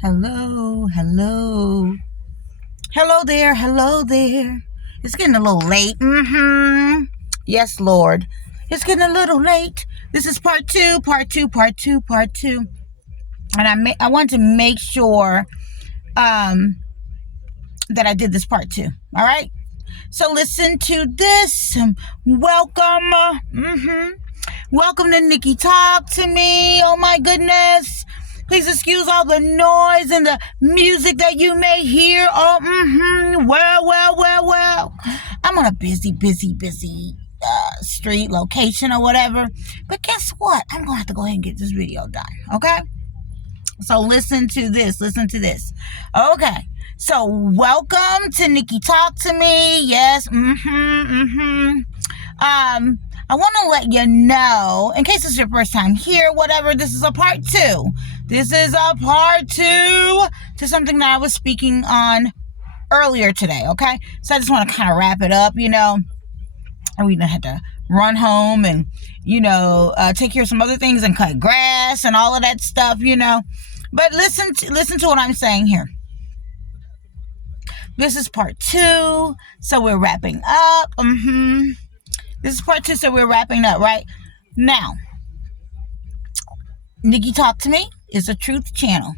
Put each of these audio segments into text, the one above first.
Hello, hello. Hello there, hello there. It's getting a little late. Yes, Lord. It's getting a little late. This is part two. And I want to make sure that I did this part two. All right? So listen to this. Welcome. Welcome to Nikki Talk to Me. Oh my goodness. Please excuse all the noise and the music that you may hear. Well. I'm on a busy street, location, or whatever. But guess what? I'm going to have to go ahead and get this video done. Okay? So listen to this. Okay. So welcome to Nikki Talk to Me. Yes. I want to let you know, in case it's your first time here, whatever, this is a part two. This is a part two to something that I was speaking on earlier today, okay? So I just want to kind of wrap it up, and we didn't have to run home and, take care of some other things and cut grass and all of that stuff, But listen to what I'm saying here. This is part two, so we're wrapping up. This is part two, so we're wrapping up, right? Now, Nikki Talk to Me is a truth channel.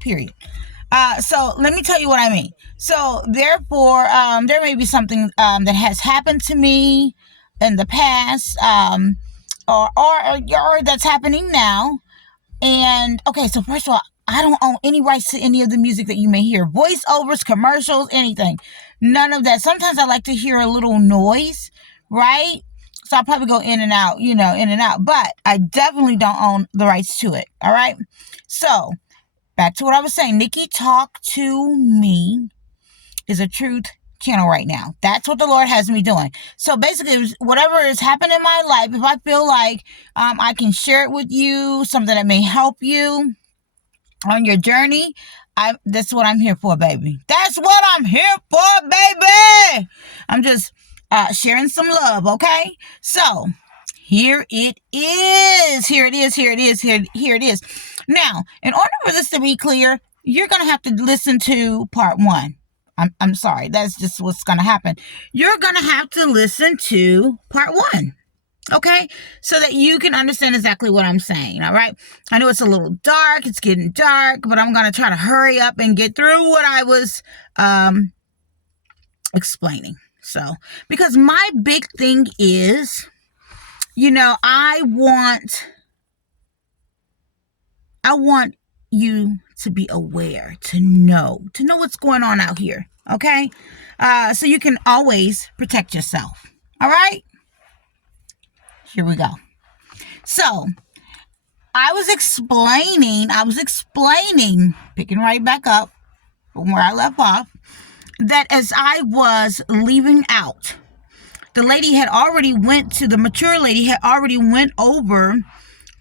Period. So let me tell you what I mean. So therefore, there may be something that has happened to me in the past, or that's happening now. And okay, so first of all, I don't own any rights to any of the music that you may hear. Voiceovers, commercials, anything. None of that. Sometimes I like to hear a little noise, right? So I'll probably go in and out, But I definitely don't own the rights to it, all right? So, back to what I was saying. Nikki Talk to Me is a truth channel right now. That's what the Lord has me doing. So basically, whatever has happened in my life, if I feel like I can share it with you, something that may help you on your journey, that's what I'm here for, baby. That's what I'm here for, baby. I'm just sharing some love, okay? So here it is. Now, in order for this to be clear, you're gonna have to listen to part one. I'm sorry, that's just what's gonna happen. You're gonna have to listen to part one. Okay, so that you can understand exactly what I'm saying, all right? I know it's a little dark, it's getting dark, but I'm going to try to hurry up and get through what I was explaining. So, because my big thing is, I want you to be aware, to know what's going on out here, okay? So you can always protect yourself, all right? Here we go. So, I was explaining, picking right back up from where I left off, that as I was leaving out, the mature lady had already went over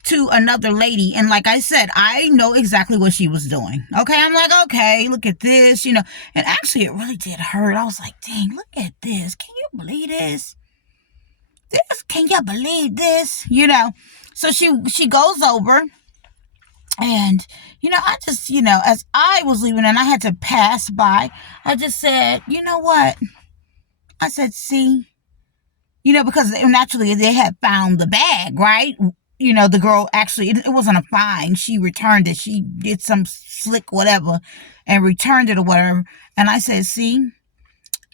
to another lady. And like I said, I know exactly what she was doing. Okay, I'm like, okay, look at this, and actually it really did hurt. I was like, dang, look at this. Can you believe this? Can you believe this? So she goes over, and I just, as I was leaving and I had to pass by, I just said, you know what? I said, see, because naturally they had found the bag, right? The girl actually, it wasn't a fine. She returned it. She did some slick whatever and returned it or whatever. And I said, see,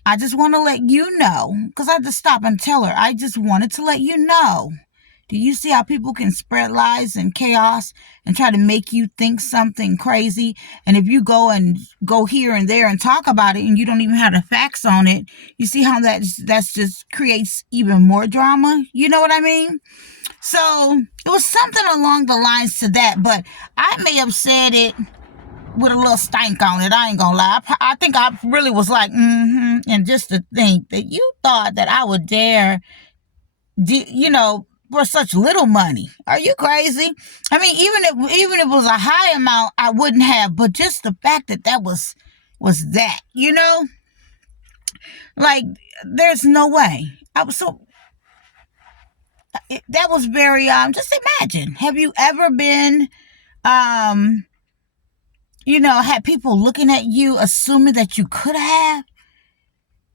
I just want to let you know, because I had to stop and tell her, I just wanted to let you know. Do you see how people can spread lies and chaos and try to make you think something crazy? And if you go here and there and talk about it and you don't even have the facts on it, you see how that's just creates even more drama? You know what I mean? So it was something along the lines to that, but I may have said it with a little stank on it. I ain't gonna lie. I think I really was like, and just to think that you thought that I would dare, for such little money. Are you crazy? I mean, even if it was a high amount, I wouldn't have, but just the fact that was that, like, there's no way. That was very, just imagine, have you ever been um, had people looking at you, assuming that you could have.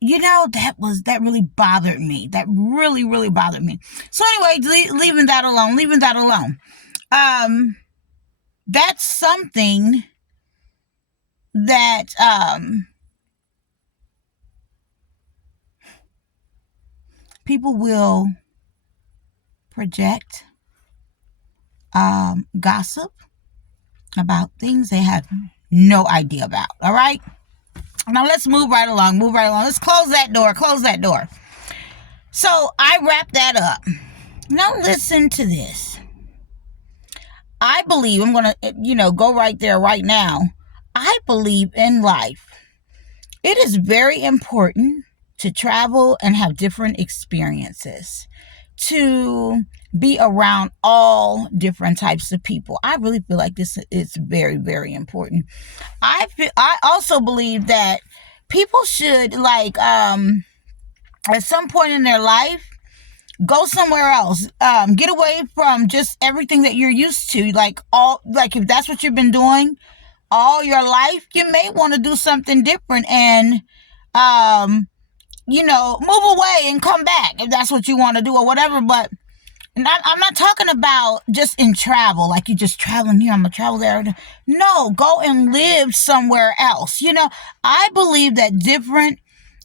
That really bothered me. That really, really bothered me. So anyway, leaving that alone. That's something that, people will project, gossip about things they have no idea about. All right. Now let's move right along. Let's close that door. So I wrap that up. Now listen to this. I believe, I'm going to, go right there right now. I believe in life, it is very important to travel and have different experiences, to be around all different types of people. I really feel like this is very, very important. I also believe that people should, at some point in their life, go somewhere else. Get away from just everything that you're used to. If that's what you've been doing all your life, you may want to do something different and, move away and come back if that's what you want to do or whatever. But I'm not talking about just in travel, like you're just traveling here, I'm going to travel there. No, go and live somewhere else. I believe that different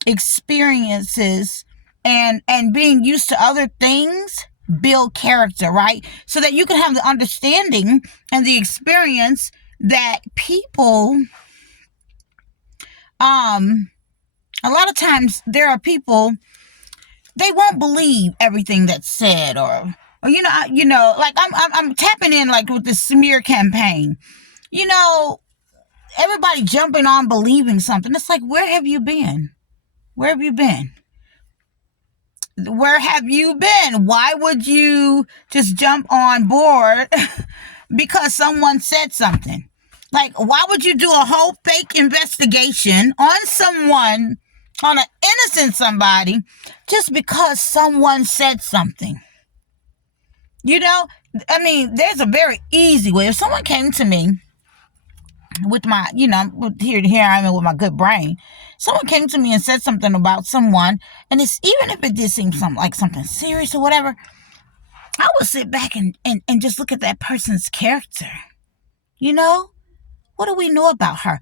experiences and being used to other things build character, right? So that you can have the understanding and the experience that people, a lot of times there are people, they won't believe everything that's said or I'm tapping in like with the smear campaign, everybody jumping on believing something. It's like, where have you been? Where have you been? Why would you just jump on board because someone said something? Like, why would you do a whole fake investigation on someone, on an innocent somebody, just because someone said something? There's a very easy way. If someone came to me with my, here I am with my good brain. Someone came to me and said something about someone, and it's even if it did seem something serious or whatever, I would sit back and just look at that person's character. What do we know about her?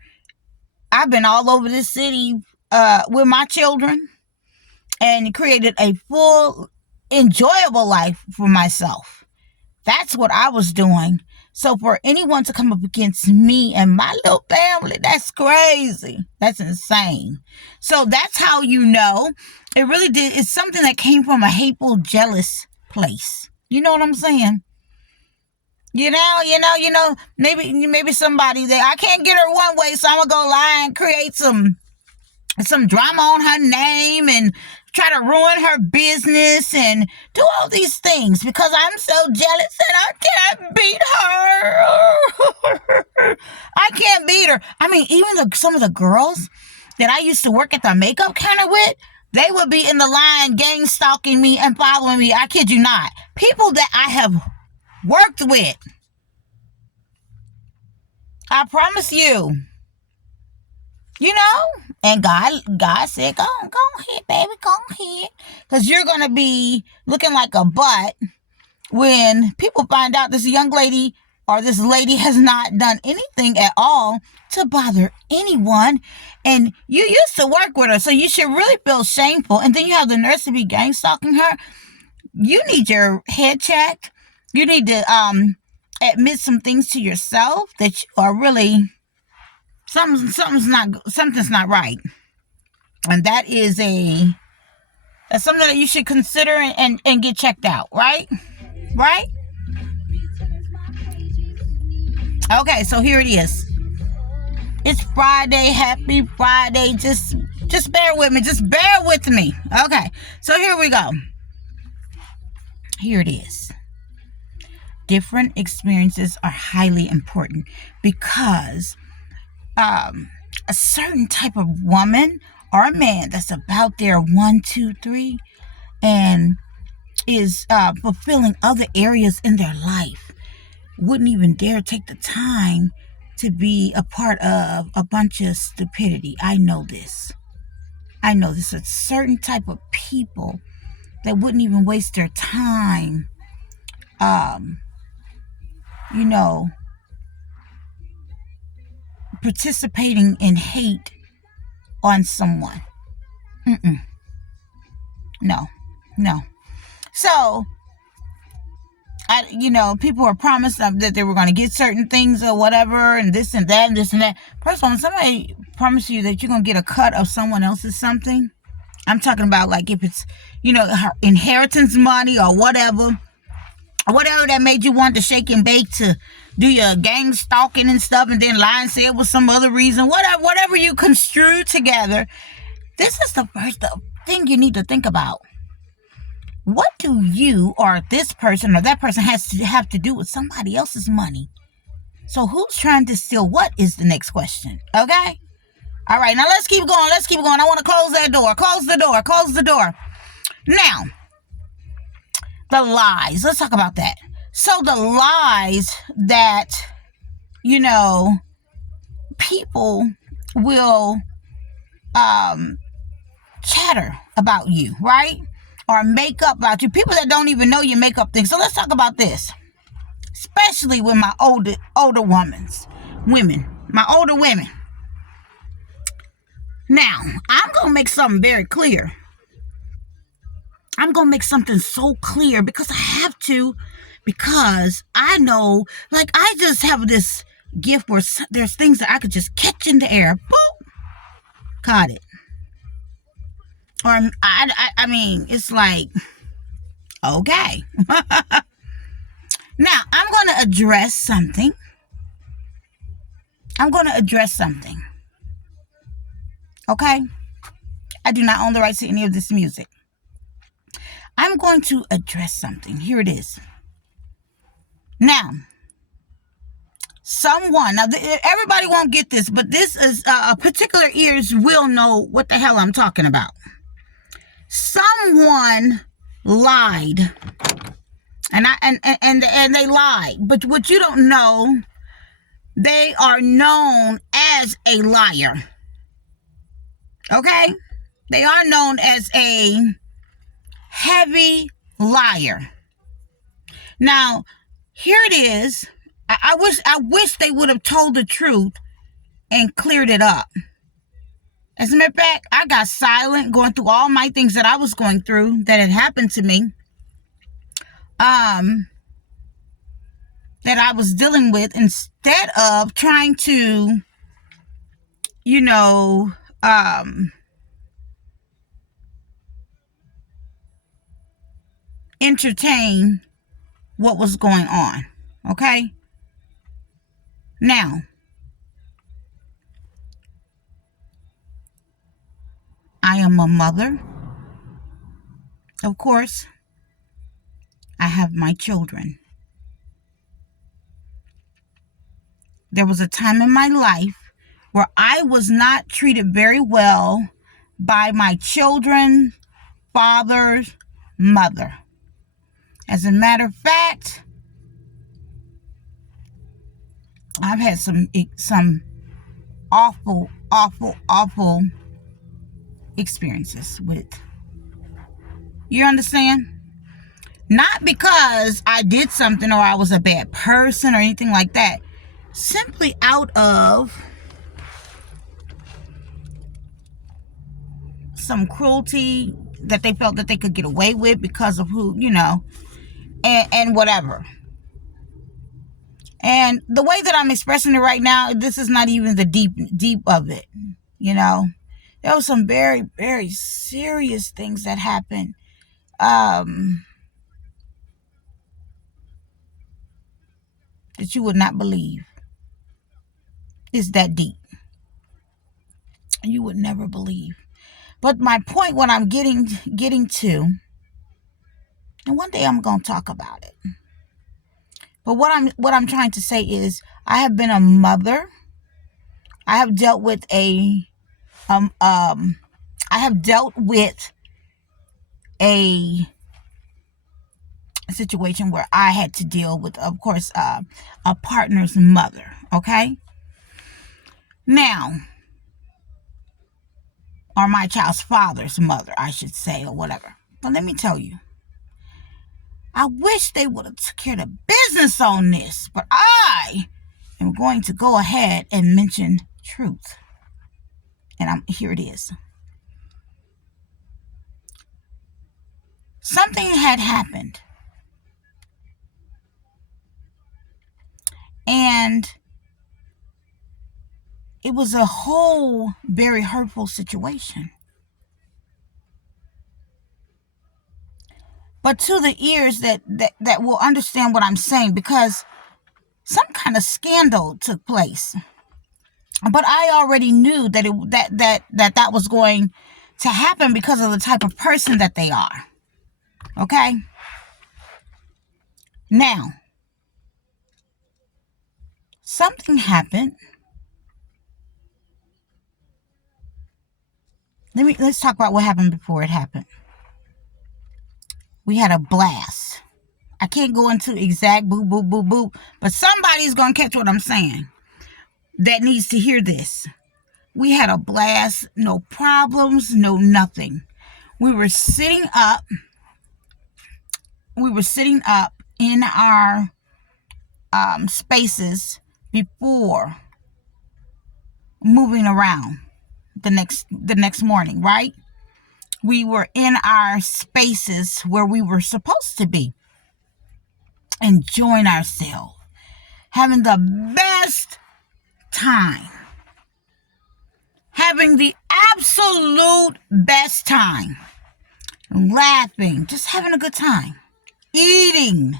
I've been all over this city with my children and created a full, enjoyable life for myself. That's what I was doing. So for anyone to come up against me and my little family, that's crazy. That's insane. So that's how it really did. It's something that came from a hateful, jealous place. You know what I'm saying? Maybe somebody there, I can't get her one way, so I'm gonna go lie and create some drama on her name and try to ruin her business and do all these things because I'm so jealous and I can't beat her. I can't beat her. Even some of the girls that I used to work at the makeup counter with, they would be in the line gang stalking me and following me. I kid you not. People that I have worked with. I promise you. And God said, go ahead, baby, go ahead. Because you're going to be looking like a butt when people find out this young lady or this lady has not done anything at all to bother anyone. And you used to work with her, so you should really feel shameful. And then you have the nerve to be gang stalking her. You need your head checked. You need to admit some things to yourself that you are really... Something's not right. And that's something that you should consider and get checked out, right? Right? Okay, so here it is. It's Friday. Happy Friday. Just bear with me. Just bear with me. Okay, so here we go. Here it is. Different experiences are highly important because a certain type of woman or a man that's about their 1, 2, 3 and is fulfilling other areas in their life wouldn't even dare take the time to be a part of a bunch of stupidity. I know this. I know there's a certain type of people that wouldn't even waste their time, um, you know, participating in hate on someone. Mm-mm. No, no. So, people were promised that they were going to get certain things or whatever, and this and that and this and that. First of all, when somebody promises you that you're going to get a cut of someone else's something, I'm talking about like if it's, inheritance money or whatever that made you want to shake and bake to do your gang stalking and stuff, and then lie and say it was some other reason, whatever you construe together. This is the first thing you need to think about. What do you or this person or that person have to do with somebody else's money? So who's trying to steal what is the next question. Okay? All right, now let's keep going. I want to close that door. Close the door. Now, the lies. Let's talk about that. So the lies that, people will chatter about you, right? Or make up about you. People that don't even know you make up things. So let's talk about this. Especially with my older women. My older women. Now, I'm going to make something very clear. I'm going to make something so clear because I have to. Because I know, like, I just have this gift where there's things that I could just catch in the air. Boop. Caught it. Or, I mean, it's like, okay. Now, I'm going to address something. Okay? I do not own the rights to any of this music. I'm going to address something. Here it is. Now, everybody won't get this, but this is particular ears will know what the hell I'm talking about. Someone lied, and they lied. But what you don't know, they are known as a liar. Okay? They are known as a heavy liar. Now, here it is. I wish they would have told the truth and cleared it up. As a matter of fact, I got silent going through all my things that I was going through that had happened to me. That I was dealing with, instead of trying to, entertain what was going on. Okay? Now, I am a mother. Of course, I have my children. There was a time in my life where I was not treated very well by my children's father's mother. As a matter of fact, I've had some awful experiences with. You understand? Not because I did something or I was a bad person or anything like that. Simply out of some cruelty that they felt that they could get away with because of who, and whatever. And the way that I'm expressing it right now, this is not even the deep of it. There were some very, very serious things that happened. That you would not believe. It's that deep. You would never believe. But my point, what I'm getting to, and one day I'm going to talk about it. But what I'm trying to say is, I have been a mother. I have dealt with a situation where I had to deal with, of course, a partner's mother. Okay. Now, or my child's father's mother, I should say, or whatever. But let me tell you, I wish they would have took care of business on this, but I am going to go ahead and mention truth. And here it is. Something had happened. And it was a whole very hurtful situation. But to the ears that will understand what I'm saying, because some kind of scandal took place. But I already knew that was going to happen because of the type of person that they are. Okay? Now, something happened. Let's talk about what happened before it happened. We had a blast. I can't go into exact boo, but somebody's going to catch what I'm saying that needs to hear this. We had a blast, no problems, no nothing. We were sitting up in our spaces before moving around the next morning, right? We were in our spaces where we were supposed to be, enjoying ourselves, having the best time, having the absolute best time, laughing, just having a good time, eating,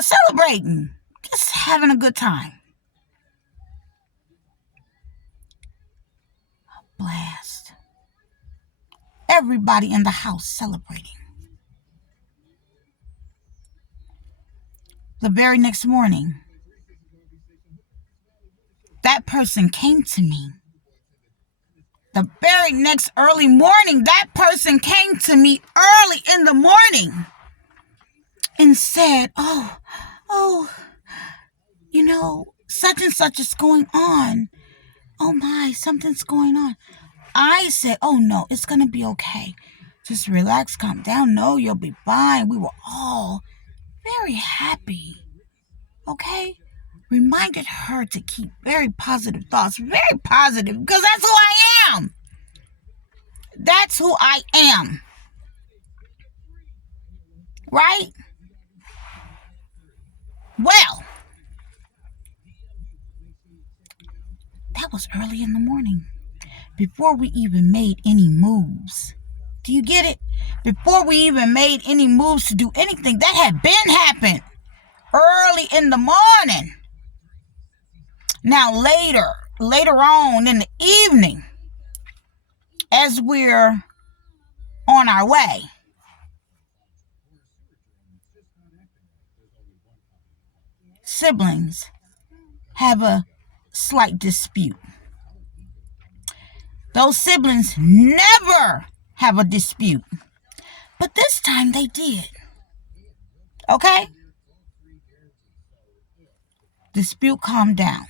celebrating, just having a good time. A blast. Everybody in the house celebrating. The very next morning, that person came to me. The very next early morning, that person came to me early in the morning and said, oh, such and such is going on. Oh my, something's going on. I said, oh no, it's going to be okay. Just relax, calm down. No, you'll be fine. We were all very happy. Okay? Reminded her to keep very positive thoughts, very positive, because that's who I am. That's who I am. Right? Well, that was early in the morning, before we even made any moves. Do you get it? Before we even made any moves to do anything, that had been happened early in the morning. Now later on in the evening, as we're on our way, siblings have a slight dispute. Those siblings never have a dispute, but this time they did. Okay? Dispute calmed down.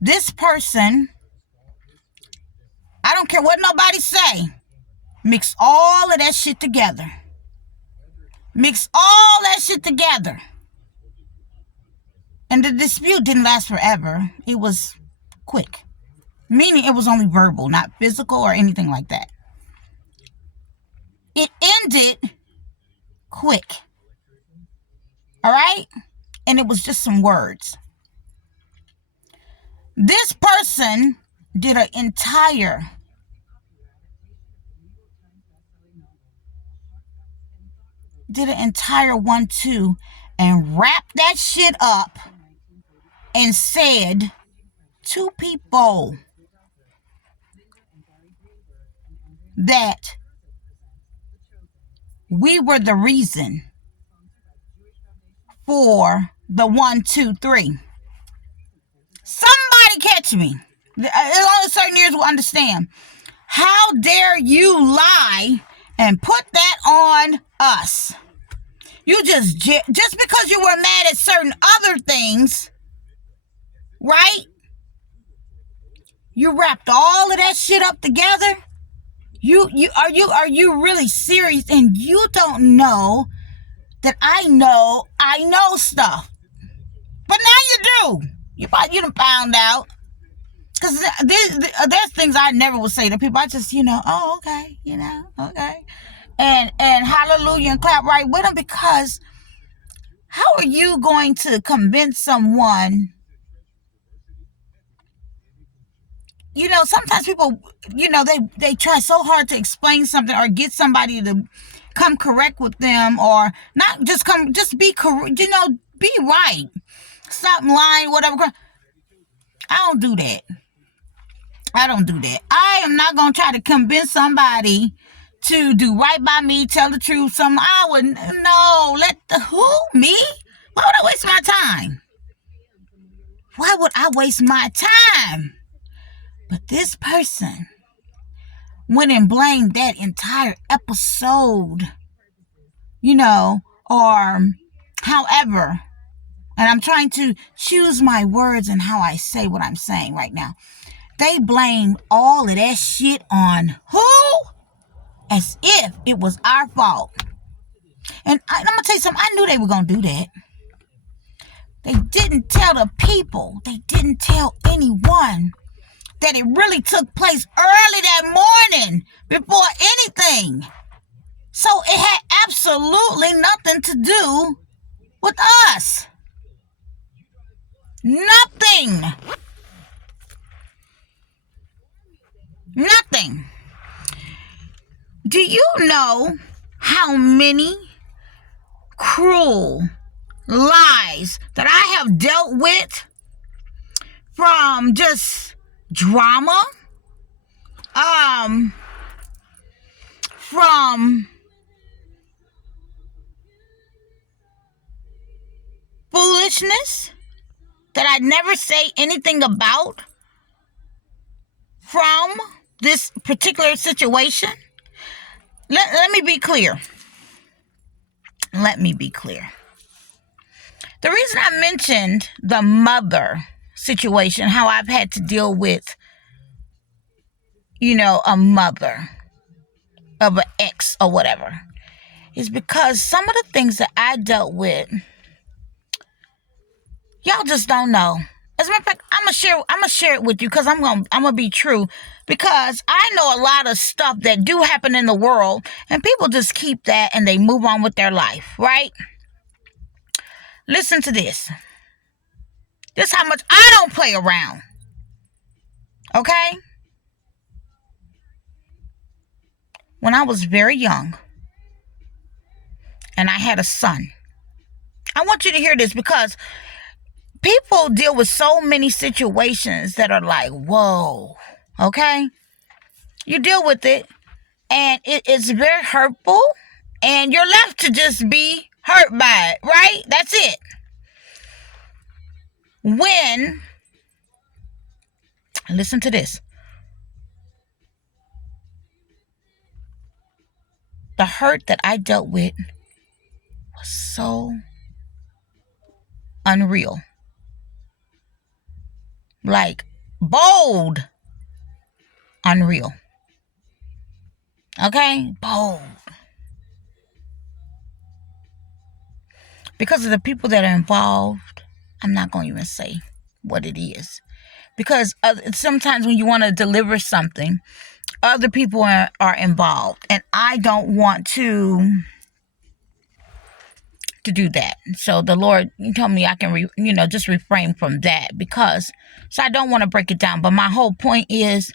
This person, I don't care what nobody say, mix all of that shit together. Mix all that shit together. And the dispute didn't last forever. It was quick. Meaning it was only verbal, not physical or anything like that. It ended quick. All right? And it was just some words. This person did an entire did an entire 1-2 and wrapped that shit up and said to people that we were the reason for the 1, 2, 3. Somebody catch me. Only certain ears will understand. How dare you lie and put that on us. You just because you were mad at certain other things, right? You wrapped all of that shit up together. Are you really serious? And you don't know that I know stuff. But now you do. You done found out. Because there's things I never would say to people. I just, oh, okay, okay. And hallelujah and clap right with them, because how are you going to convince someone? Sometimes people, they try so hard to explain something or get somebody to come correct with them, or not just be correct, be right. Stop lying, whatever. I don't do that. I am not going to try to convince somebody to do right by me, tell the truth. Me? Why would I waste my time? Why would I waste my time? But this person went and blamed that entire episode, or however. And I'm trying to choose my words and how I say what I'm saying right now. They blame all of that shit on who? As if it was our fault. And I'm going to tell you something. I knew they were going to do that. They didn't tell the people. They didn't tell anyone that it really took place early that morning before anything. So it had absolutely nothing to do with us. Nothing. Do you know how many cruel lies that I have dealt with from just drama, from foolishness that I never say anything about from this particular situation? Let me be clear. The reason I mentioned the mother situation, how I've had to deal with, a mother of an ex or whatever, is because some of the things that I dealt with, y'all just don't know. As a matter of fact, I'm gonna share it with you, because I'm gonna be true, because I know a lot of stuff that do happen in the world, and people just keep that and they move on with their life, right? Listen to this. This is how much I don't play around. Okay? When I was very young and I had a son, I want you to hear this, because people deal with so many situations that are like, whoa, okay? You deal with it, and it's very hurtful, and you're left to just be hurt by it, right? That's it. Listen to this. The hurt that I dealt with was so unreal. Like, bold unreal. Okay? Bold. Because of the people that are involved, I'm not going to even say what it is. Because sometimes when you want to deliver something, other people are involved. And I don't want to do that. So the Lord told me I can, just refrain from that, so I don't want to break it down. But my whole point is,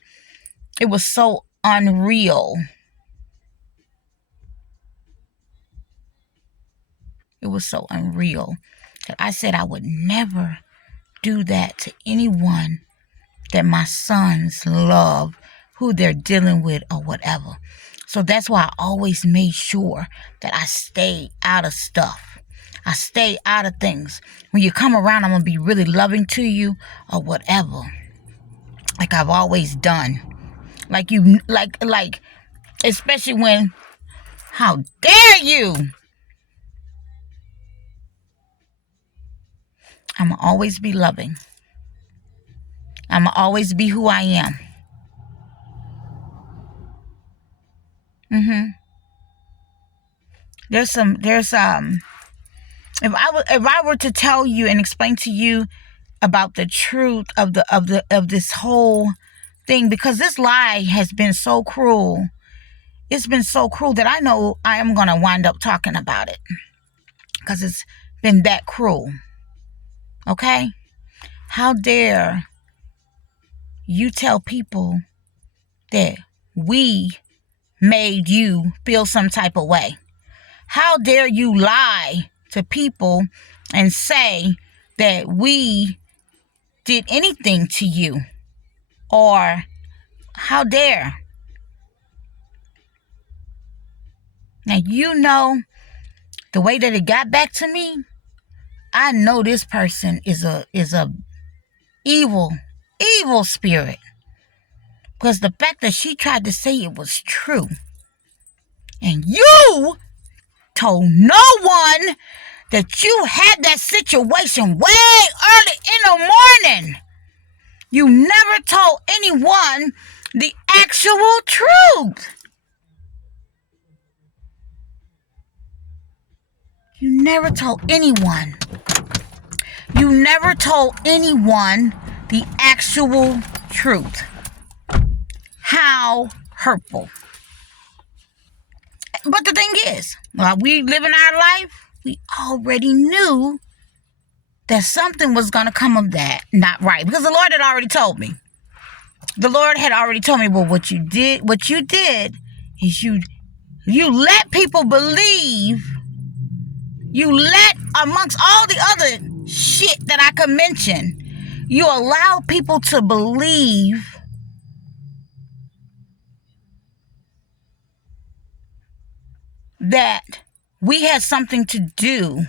it was so unreal. It was so unreal that I said I would never do that to anyone that my sons love, who they're dealing with or whatever. So that's why I always made sure that I stayed out of stuff. I stay out of things. When you come around, I'm going to be really loving to you or whatever. Like I've always done. Like especially when How dare you? I'ma always be loving. I'ma always be who I am. There's if I were to tell you and explain to you about the truth of this whole thing, because this lie has been so cruel. It's been so cruel that I know I am gonna wind up talking about it because it's been that cruel. Okay? How dare you tell people that we made you feel some type of way? How dare you lie to people and say that we did anything to you? Or how dare? Now, you know, the way that it got back to me, I know this person is a evil spirit. Because the fact that she tried to say it was true, and you told no one that you had that situation way early in the morning. You never told anyone the actual truth. You never told anyone. You never told anyone the actual truth. How hurtful. But the thing is, while we live in our life, we already knew that something was going to come of that not right. Because the Lord had already told me. The Lord had already told me, well, what you did is you let people believe. You let, amongst all the other shit that I could mention, you allow people to believe that we had something to do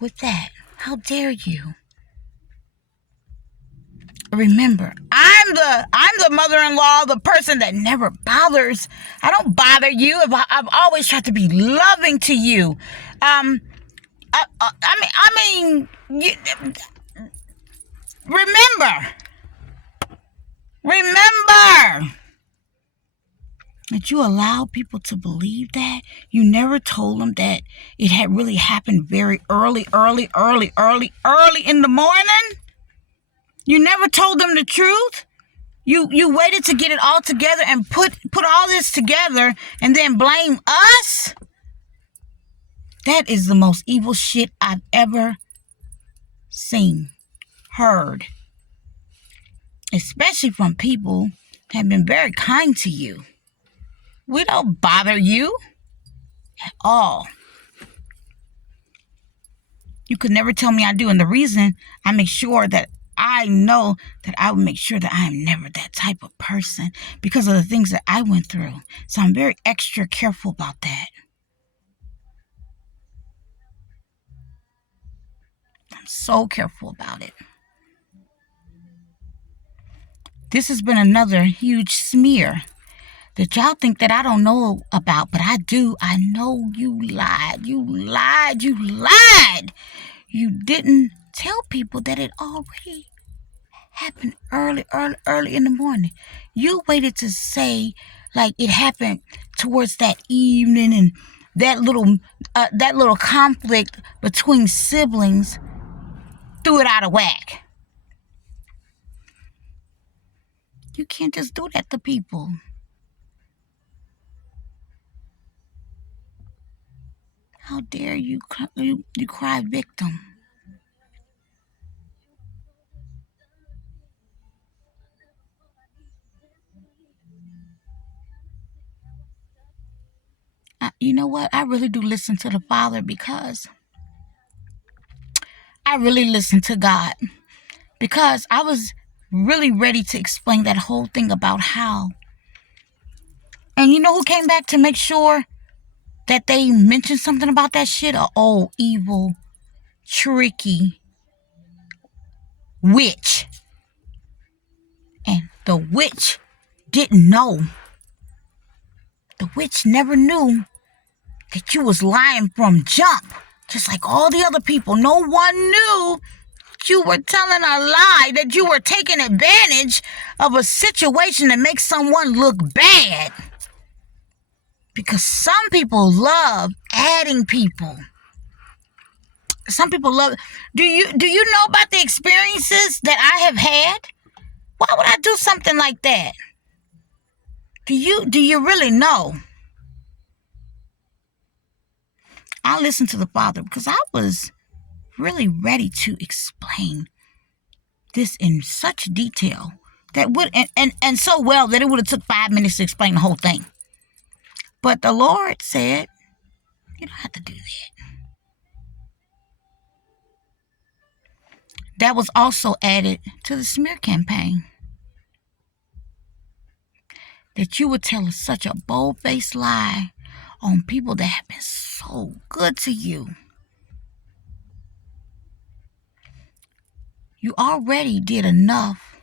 with that. How dare you? Remember, I'm the mother-in-law, the person that never bothers. I don't bother you. I've always tried to be loving to you. I mean, remember that you allow people to believe that. You never told them that it had really happened very early in the morning. You never told them the truth. You waited to get it all together and put all this together and then blame us. That is the most evil shit I've ever seen, heard. Especially from people that have been very kind to you. We don't bother you at all. You could never tell me I do. And the reason I make sure that I know that I would make sure that I am never that type of person because of the things that I went through. So I'm very extra careful about that. I'm so careful about it. This has been another huge smear that y'all think that I don't know about, but I do. I know you lied. You lied. You lied. You didn't tell people that it already happened early in the morning. You waited to say like it happened towards that evening, and that little conflict between siblings threw it out of whack. You can't just do that to people. How dare you cry victim? You know what? I really do listen to the Father because I really listen to God. Because I was really ready to explain that whole thing about how. And you know who came back to make sure that they mentioned something about that shit? A old, evil, tricky witch. And the witch didn't know. The the witch never knew that you was lying from jump. Just like all the other people. No one knew that you were telling a lie, that you were taking advantage of a situation to make someone look bad. Because some people love adding people. Some people love. Do you know about the experiences that I have had? Why would I do something like that? Do you really know? I listened to the Father because I was really ready to explain this in such detail that would and so well that it would have took 5 minutes to explain the whole thing. But the Lord said, you don't have to do that. That was also added to the smear campaign. That you would tell such a bold-faced lie on people that have been so good to you. You already did enough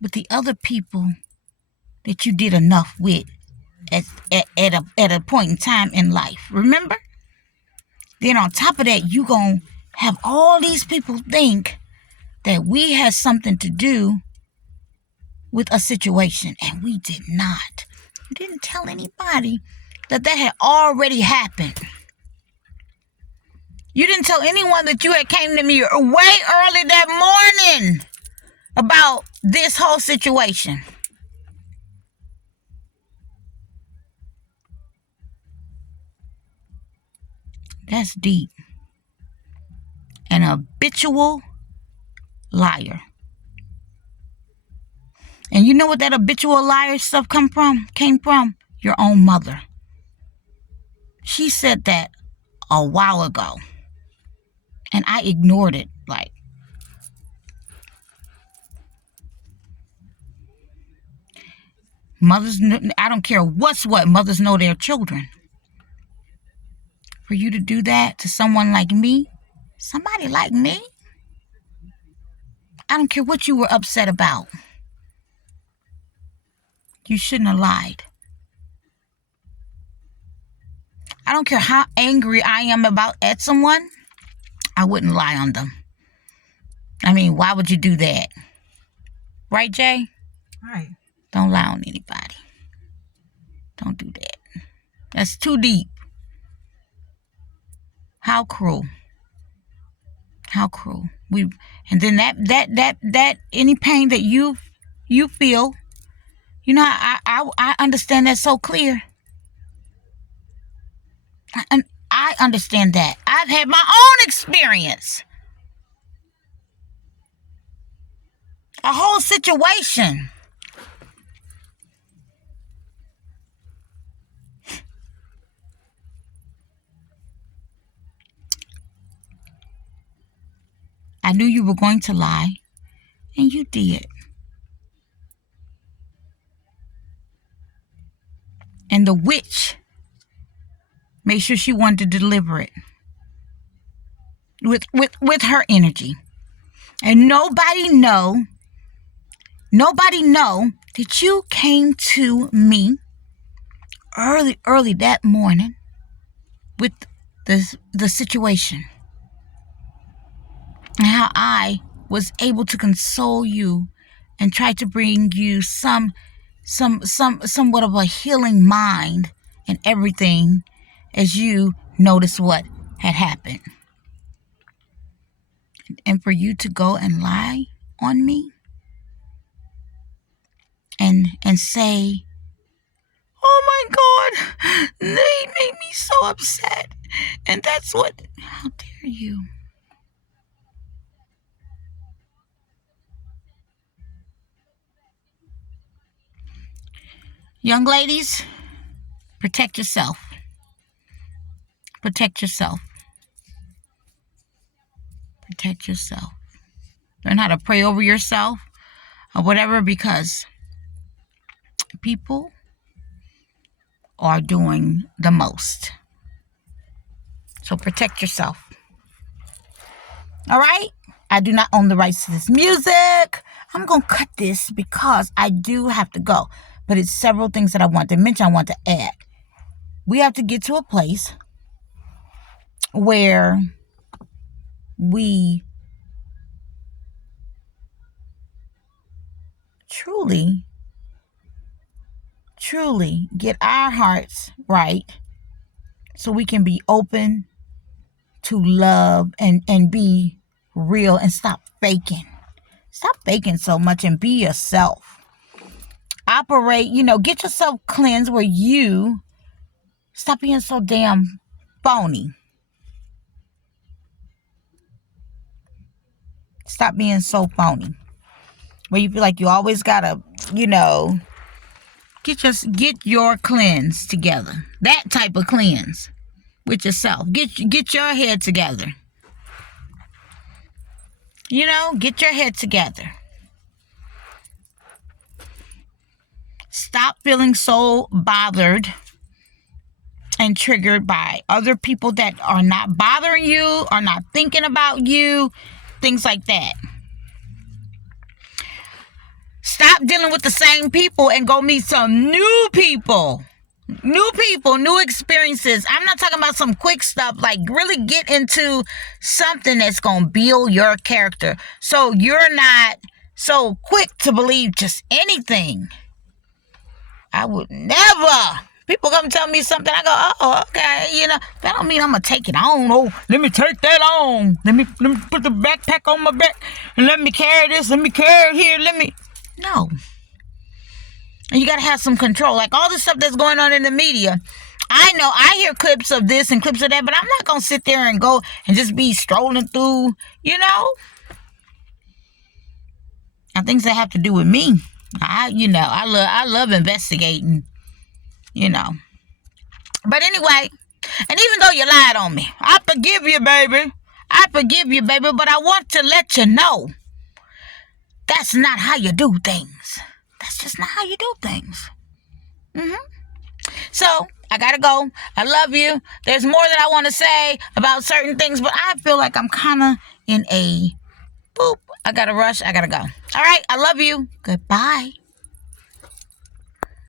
with the other people that you did enough with at a point in time in life. Remember? Then on top of that, you gonna have all these people think that we had something to do with a situation, and we did not. You didn't tell anybody that had already happened. You didn't tell anyone that you had came to me way early that morning about this whole situation. That's deep. An habitual liar. And you know what that habitual liar stuff came from? Your own mother. She said that a while ago. And I ignored it. Like, mothers, I don't care what's what, mothers know their children. For you to do that to someone like me, somebody like me, I don't care what you were upset about. You shouldn't have lied. I don't care how angry I am at someone, I wouldn't lie on them. I mean, why would you do that? Right, Jay? Right. Don't lie on anybody. Don't do that. That's too deep. How cruel. How cruel. And then that any pain that you feel, you know, I understand that so clear. And I understand that. I've had my own experience. A whole situation. I knew you were going to lie, and you did. And the witch made sure she wanted to deliver it with her energy. And nobody know that you came to me early that morning with the situation. And how I was able to console you and try to bring you somewhat of a healing mind and everything as you noticed what had happened. And for you to go and lie on me and say, oh my God, they made me so upset. And that's what, how dare you? Young ladies, protect yourself. Protect yourself. Protect yourself. Learn how to pray over yourself or whatever, because people are doing the most. So protect yourself. All right? I do not own the rights to this music. I'm going to cut this because I do have to go. but it's several things that I want to mention, I want to add. We have to get to a place where we truly get our hearts right so we can be open to love and be real and stop faking. Stop faking so much and be yourself. Operate, get yourself cleansed where you stop being so damn phony. Stop being so phony. Where you feel like you always gotta, get your cleanse together. That type of cleanse with yourself. Get your head together. Get your head together. Stop feeling so bothered and triggered by other people that are not bothering you, are not thinking about you, things like that. Stop dealing with the same people and go meet some new people. New experiences. I'm not talking about some quick stuff. Like, really get into something that's going to build your character. So you're not so quick to believe just anything. I would never. People come tell me something, I go, oh, okay, that don't mean I'm going to take it on. Oh, let me take that on. Let me put the backpack on my back and let me carry this. Let me carry it here. No. And you got to have some control. Like all the stuff that's going on in the media. I know I hear clips of this and clips of that, but I'm not going to sit there and go and just be strolling through, And things that have to do with me. I love investigating, But anyway, and even though you lied on me, I forgive you, baby. But I want to let you know that's not how you do things. That's just not how you do things. So, I gotta go. I love you. There's more that I want to say about certain things, but I feel like I'm kind of in a boop. I gotta rush. I gotta go. All right. I love you. Goodbye.